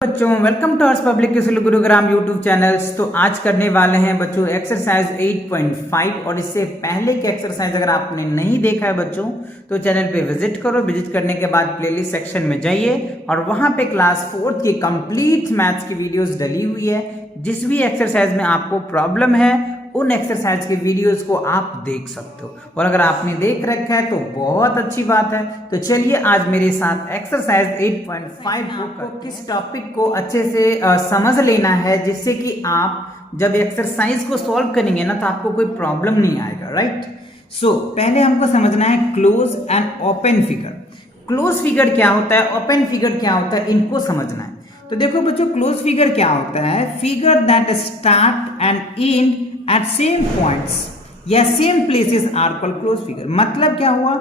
बच्चों welcome two hours public school Gurugram YouTube channels. तो आज करने वाले हैं बच्चों एक्सरसाइज 8.5 और इससे पहले के एक्सरसाइज अगर आपने नहीं देखा है बच्चों तो चैनल पे विजिट करो। विजिट करने के बाद प्लेलिस्ट सेक्शन में जाइए और वहां पे क्लास 4 की कंप्लीट मैथ्स की वीडियोस डली हुई है। जिस भी एक्सरसाइज में आपको प्रॉब्लम है उन एक्सरसाइज के वीडियोस को आप देख सकते हो और अगर आपने देख रखा है तो बहुत अच्छी बात है। तो चलिए आज मेरे साथ एक्सरसाइज 8.5 को किस टॉपिक को अच्छे से समझ लेना है जिससे कि आप जब एक्सरसाइज को सॉल्व करेंगे ना तो आपको कोई प्रॉब्लम नहीं आएगा, राइट। सो पहले हमको समझना है close and open figure. Close figure क्या होता है, ओपन फिगर क्या होता है, इनको समझना है। तो देखो बच्चों क्लोज फिगर क्या होता है, figure that start and end at same points या same places are called close figure. मतलब क्या हुआ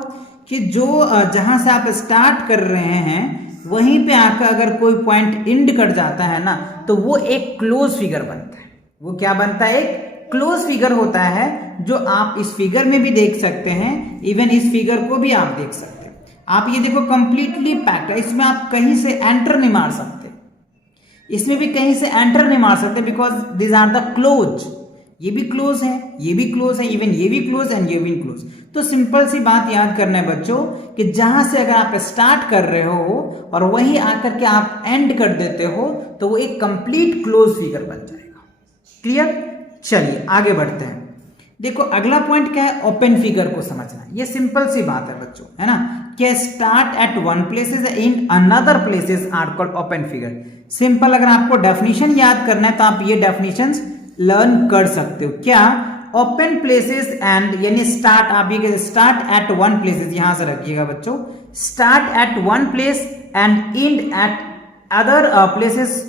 कि जो जहां से आप स्टार्ट कर रहे हैं वहीं पे आकर अगर कोई पॉइंट एंड कर जाता है ना तो वो एक क्लोज फिगर बनता है। वो क्या बनता है, एक क्लोज फिगर होता है जो आप इस फिगर में भी देख सकते हैं, इवन इस फिगर को भी आप देख सकते हैं। आप ये देखो कंप्लीटली पैक्ड है, इसमें आप कहीं से एंटर नहीं मार सकते, इसमें भी कहीं से एंटर नहीं मार सकते because this are the close. ये भी क्लोज है, ये भी क्लोज है, इवन ये भी क्लोज एंड ये भी क्लोज। तो सिंपल सी बात याद करना है बच्चों कि जहां से अगर आप स्टार्ट कर रहे हो और वहीं आकर के आप एंड कर देते हो तो वो एक कंप्लीट क्लोज फिगर बन जाएगा। क्लियर? चलिए आगे बढ़ते हैं। देखो अगला पॉइंट क्या है, ओपन फिगर को समझना। ये सिंपल सी बात है बच्चों, है ना, कि start at one places in another places are called open figure. Simple अगर आपको डेफिनेशन याद करना है तो आप ये डेफिनेशंस लर्न कर सकते हो। क्या? ओपन प्लेसेस एंड यानी स्टार्ट, आप ये स्टार्ट एट वन प्लेसेस यहां से रखिएगा बच्चों, start at one place and end at other places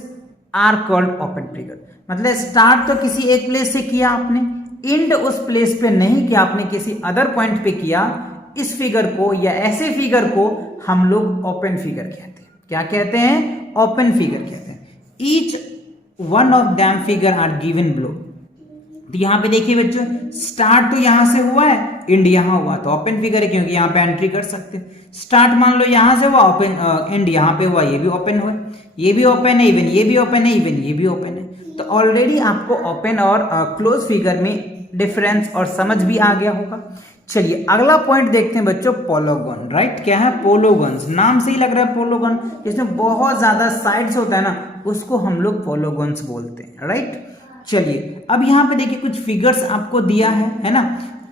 are called open figure. मतलब स्टार्ट तो किसी एक प्लेस से किया आपने, एंड उस प्लेस पे नहीं किया आपने, किसी अदर पॉइंट पे किया। इस फिगर को या ऐसे फिगर को हम लोग ओपन फिगर कहते हैं। क्या कहते हैं? ओपन फिगर कहते हैं। Each one of them figure are given below. तो यहां पे देखिए बच्चों स्टार्ट तो यहां से हुआ है, एंड यहां हुआ, तो ओपन फिगर है क्योंकि यहां पे एंट्री कर सकते हैं। स्टार्ट मान लो यहां से हुआ, ओपन एंड यहां पे हुआ, ये भी ओपन हुआ, ये भी ओपन है, इवन ये भी ओपन है, इवन ये भी ओपन है। तो ऑलरेडी आपको ओपन और क्लोज फिगर में डिफरेंस और समझ भी आ गया होगा। चलिए अगला पॉइंट देखते हैं बच्चों, पोलोगन। राइट, क्या है? पोलोगन्स। नाम से ही लग रहा है पोलोगन, जिसमें बहुत ज्यादा साइड्स होता है ना उसको हम लोग पोलोगन्स बोलते हैं, राइट। चलिए अब यहाँ पे देखिए कुछ फिगर्स आपको दिया है ना।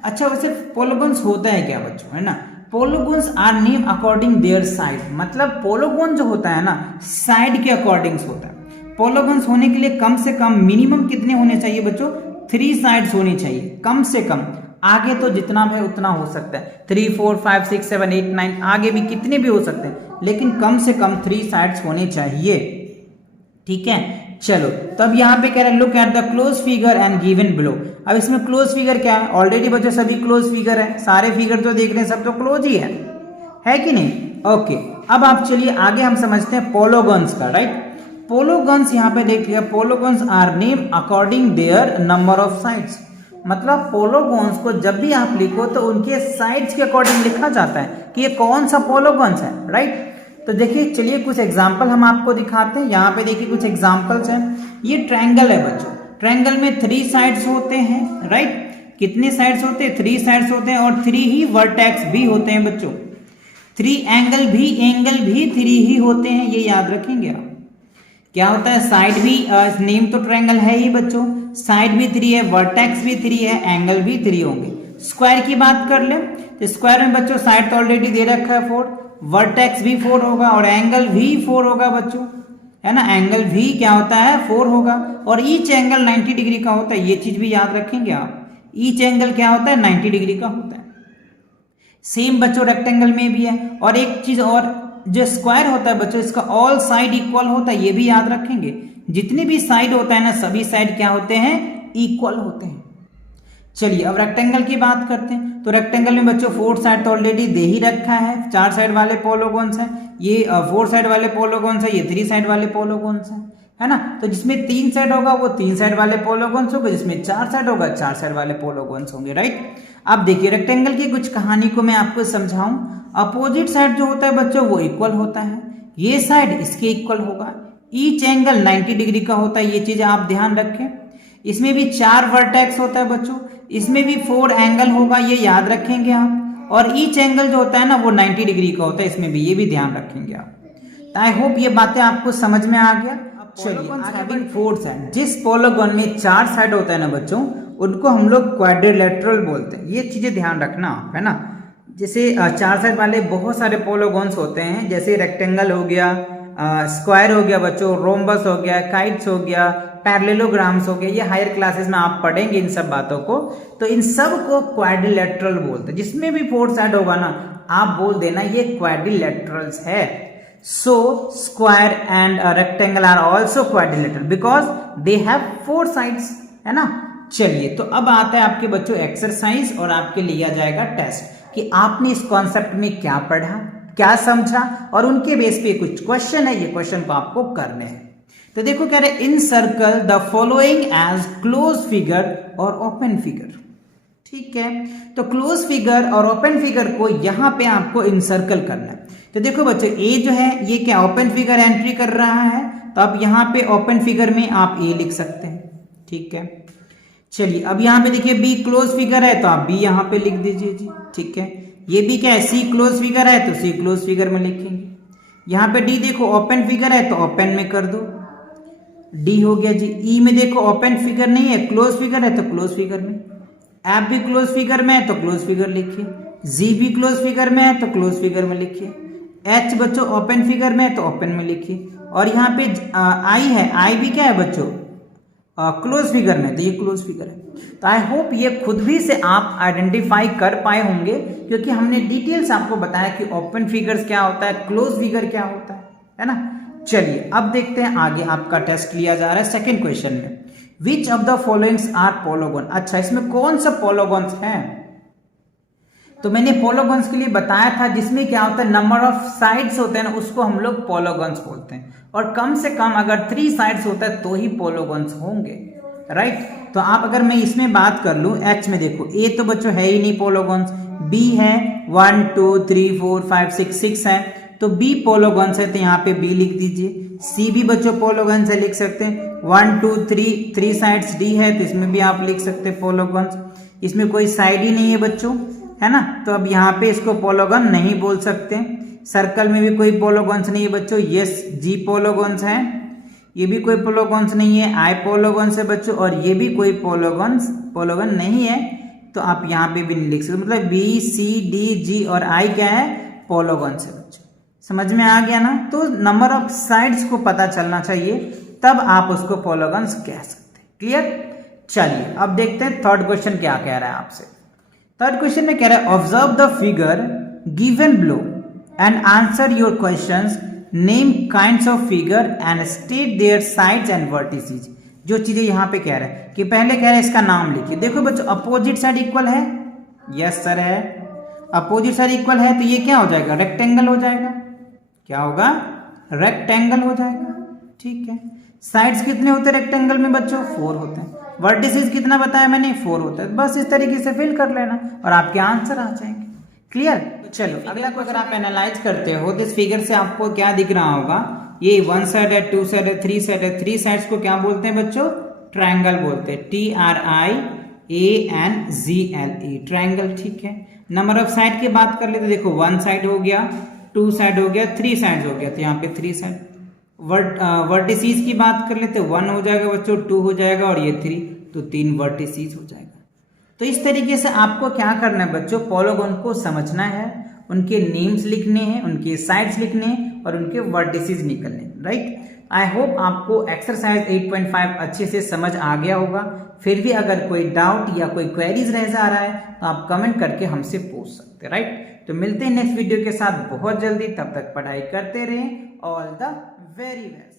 अच्छा वैसे पोलोगन्स होता है क्या बच्चों, है ना, polygons are name according their side. मतलब पोलोगन जो होता है ना साइड के अकॉर्डिंग होता है। पोलोगन्स होने के लिए कम से कम मिनिमम कितने होने चाहिए बच्चों? 3 साइड्स होनी चाहिए कम से कम। आगे तो जितना है उतना हो सकता है, 3 4 5 6 7 8 9 आगे भी कितने भी हो सकते हैं, लेकिन कम से कम 3 साइड्स होने चाहिए। ठीक है, चलो तब यहाँ पे कह रहा है look at the close figure and given below. अब इसमें क्लोज फिगर क्या है? ऑलरेडी बच्चों सभी क्लोज फिगर है, सारे फिगर जो देख रहे हैं सब तो क्लोज ही है कि नहीं? ओके, अब आप चलिए आगे हम समझते हैं पोलोगन्स का। राइट, पोलोगन्स यहाँ पे देखिए, polygons are name according their number of sides. मतलब पोलोगन्स को जब भी आप लिखो तो उनके साइड्स के अकॉर्डिंग लिखा जाता है कि ये कौन सा पोलोगन्स है। राइट, तो देखिए चलिए कुछ एग्जाम्पल हम आपको दिखाते हैं। यहाँ पे देखिए कुछ एग्जाम्पल्स हैं। ये ट्रायंगल है बच्चों, ट्रायंगल में 3 साइड्स होते हैं। राइट, कितने साइड्स होते हैं? 3 साइड्स होते हैं और 3 ही वर्टेक्स भी होते हैं बच्चों। 3 एंगल भी 3 ही होते हैं, ये याद रखेंगे आप। क्या होता है? साइड भी नेम तो ट्रायंगल है ही बच्चों, साइड भी 3 है, वर्टेक्स भी 3 है, एंगल भी 3 होंगे। स्क्वायर की बात कर ले तो स्क्वायर में बच्चों साइड तो ऑलरेडी दे रखा है 4, वर्टेक्स भी 4 होगा और एंगल भी 4 होगा बच्चों, है ना। एंगल भी क्या होता है? 4 होगा और ईच एंगल 90 डिग्री का होता है। ये चीज भी याद रखेंगे आप, ईच एंगल क्या होता है? 90 डिग्री का होता है। सेम बच्चों रेक्टेंगल में भी है। और एक चीज और, जो स्क्वायर होता है बच्चों इसका ऑल साइड इक्वल होता है, ये भी याद रखेंगे। जितने भी साइड होता है ना सभी साइड क्या होते हैं? इक्वल होते हैं। चलिए अब रेक्टेंगल की बात करते हैं। तो रेक्टेंगल में बच्चों 4 साइड तो ऑलरेडी दे ही रखा है, 4 साइड वाले पोलोगन्स हैं, ये 4 साइड वाले पोलोगन्स है, ये 3 साइड वाले पोलोगन्स है ना। तो जिसमें 3 साइड होगा वो 3 साइड वाले पोलोगन्स होंगे, जिसमें 4 साइड होगा 4 साइड वाले पोलोगन्स होंगे। राइट, अब देखिए रेक्टेंगल की कुछ कहानी को मैं आपको समझाऊं। अपोजिट साइड जो होता है बच्चों वो इक्वल होता है, ये साइड इसके इक्वल होगा, ईच एंगल 90 डिग्री का होता है, ये चीज आप ध्यान रखें। इसमें भी 4 वर्टेक्स होता है बच्चों, इसमें भी 4 एंगल होगा, ये याद रखेंगे आप। और ईच एंगल जो होता है ना वो 90 डिग्री का होता है, इसमें भी, ये भी ध्यान रखेंगे आप। आई होप ये बातें आपको समझ में आ गया। चलिए, 4 साइड, जिस पॉलीगॉन में 4 साइड होता है ना बच्चों, उनको हम लोग क्वाड्रिलेटरल बोलते हैं। ये चीजें ध्यान रखना आप, है ना। जैसे 4 साइड वाले बहुत सारे पॉलीगॉन्स होते हैं, जैसे रेक्टेंगल हो गया, स्क्वायर हो गया बच्चों, रोम्बस हो गया, काइट्स हो गया, पैरेललोग्राम्स हो गया। ये हायर क्लासेस में आप पढ़ेंगे इन सब बातों को। तो इन सब को क्वाड्रिलेटरल बोलते हैं। जिसमें भी 4 साइड होगा ना, आप बोल देना ये क्वाड्रिलेटरल्स है। So square and a rectangle are also quadrilateral because they have 4 sides, है ना। चलिए, तो अब आता है आपके बच्चों एक्सरसाइज और आपके लिया जाएगा टेस्ट कि आपने इस कॉन्सेप्ट में क्या पढ़ा, क्या समझा, और उनके बेस पे कुछ क्वेश्चन है, ये क्वेश्चन को आपको करने हैं। तो देखो कह रहे encircle the following as close figure और ओपन फिगर। ठीक है, तो क्लोज फिगर और ओपन फिगर को यहां पे आपको इनसर्कल करना है। तो देखो बच्चों, ए जो है ये क्या ओपन फिगर एंट्री कर रहा है, तो अब यहाँ पे ओपन फिगर में आप ए लिख सकते हैं। ठीक है, चलिए अब यहाँ पे देखिए बी क्लोज फिगर है, तो आप बी यहाँ पे लिख दीजिए जी। ठीक है, ये भी क्या है सी क्लोज फिगर है, तो सी क्लोज फिगर में लिखेंगे। यहाँ पे डी देखो ओपन फिगर है, तो ओपन में कर दो, डी हो गया जी। ई में देखो ओपन फिगर नहीं है, क्लोज फिगर है, तो क्लोज फिगर में। एफ भी क्लोज फिगर में है, तो क्लोज फिगर लिखिए। जी भी क्लोज फिगर में है, तो क्लोज फिगर में लिखिए। एच बच्चों ओपन फिगर में है, तो ओपन में लिखिए। और यहाँ पे आई है, आई भी क्या है बच्चों क्लोज फिगर में, तो ये क्लोज फिगर है। तो आई होप ये खुद भी से आप आइडेंटिफाई कर पाए होंगे, क्योंकि हमने डिटेल्स आपको बताया कि ओपन फिगर्स क्या होता है, क्लोज फिगर क्या होता है ना। चलिए अब देखते हैं आगे आपका टेस्ट लिया जा रहा है सेकेंड क्वेश्चन में। Which of the followings are polygon. अच्छा, इसमें कौन सा पोलोगॉन्स हैं? तो मैंने पोलोगॉन्स के लिए बताया था, जिसमें क्या होता है नंबर ऑफ साइड्स होते हैं ना, उसको हम लोग पोलोगॉन्स बोलते हैं। और कम से कम अगर 3 साइड्स होता है तो ही पोलोगॉन्स होंगे, राइट। तो आप अगर मैं इसमें बात कर लूं, एच में देखो ए तो बच्चों है ही नहीं पोलोगॉन्स, बी है 1 2 3 4 5 6 है, तो बी पोलोगॉन्स है, तो यहाँ पे बी लिख दीजिए। सी भी बच्चों पोलोगॉन्स है, लिख सकते हैं 1 2 3 साइड्स। डी है, तो इसमें भी आप लिख सकते हैं पोलोगॉन्स। इसमें कोई साइड ही नहीं है बच्चों, है ना, तो अब यहाँ पे इसको पोलोगॉन नहीं बोल सकते। सर्कल में भी कोई पोलोगॉन्स नहीं है बच्चों, यस जी पोलोगॉन्स है। ये भी कोई पोलोगॉन्स नहीं है, आई पोलोगॉन्स है बच्चों, और ये भी कोई पोलोगॉन नहीं है, तो आप यहाँ पे भी नहीं लिख सकते। मतलब बी सी डी जी और आई क्या है पोलोगॉन्स है बच्चों। समझ में आ गया ना। तो नंबर ऑफ साइड्स को पता चलना चाहिए, तब आप उसको पोलोगॉन्स कह सकते हैं। क्लियर। चलिए अब देखते हैं थर्ड क्वेश्चन क्या कह रहा है आपसे। थर्ड क्वेश्चन में कह रहा है observe the figure given below and answer your questions, name kinds of figure and state there sides and vertices. जो चीजें यहाँ पे कह रहा है कि पहले कह रहा है इसका नाम लिखिए। देखो बच्चों, अपोजिट साइड इक्वल है, यस सर है। अपोजिट साइड इक्वल है, तो ये क्या हो जाएगा रेक्टेंगल हो जाएगा। क्या होगा रेक्टेंगल हो जाएगा। ठीक है, साइड्स कितने होते हैं रेक्टेंगल में बच्चों 4 होते हैं। वर्टिसेस कितना बताया मैंने 4 होता है। बस इस तरीके से फिल कर लेना और आपके आंसर आ जाएंगे। क्लियर। चलो अगला को अगर आप एनालाइज करते हो तो इस फिगर से आपको क्या दिख रहा होगा, ये 1 साइड है, 2 साइड है, 3 साइड है। 3 साइड्स को क्या बोलते हैं बच्चों ट्रायंगल बोलते हैं, TRIANGLE ट्रायंगल। ठीक है, नंबर ऑफ साइड की बात कर ले तो देखो 1 साइड हो गया, 2 साइड हो गया, 3 साइड हो गया, तो यहाँ पे 3 साइड। वर्टिसेस की बात कर लेते 1 हो जाएगा बच्चों, 2 हो जाएगा और ये 3, तो 3 वर्टिसेस हो जाएगा। तो इस तरीके से आपको क्या करना है बच्चों, पोलोगॉन को समझना है, उनके नेम्स लिखने हैं, उनके साइड्स लिखने हैं और उनके वर्टिसेस निकलने हैं, राइट। आई होप आपको एक्सरसाइज 8.5 अच्छे से समझ आ गया होगा। फिर भी अगर कोई डाउट या कोई क्वेरीज रह जा रहा है तो आप कमेंट करके हमसे पूछ सकते हैं, राइट। तो मिलते हैं नेक्स्ट वीडियो के साथ बहुत जल्दी, तब तक पढ़ाई करते रहें। All the very best.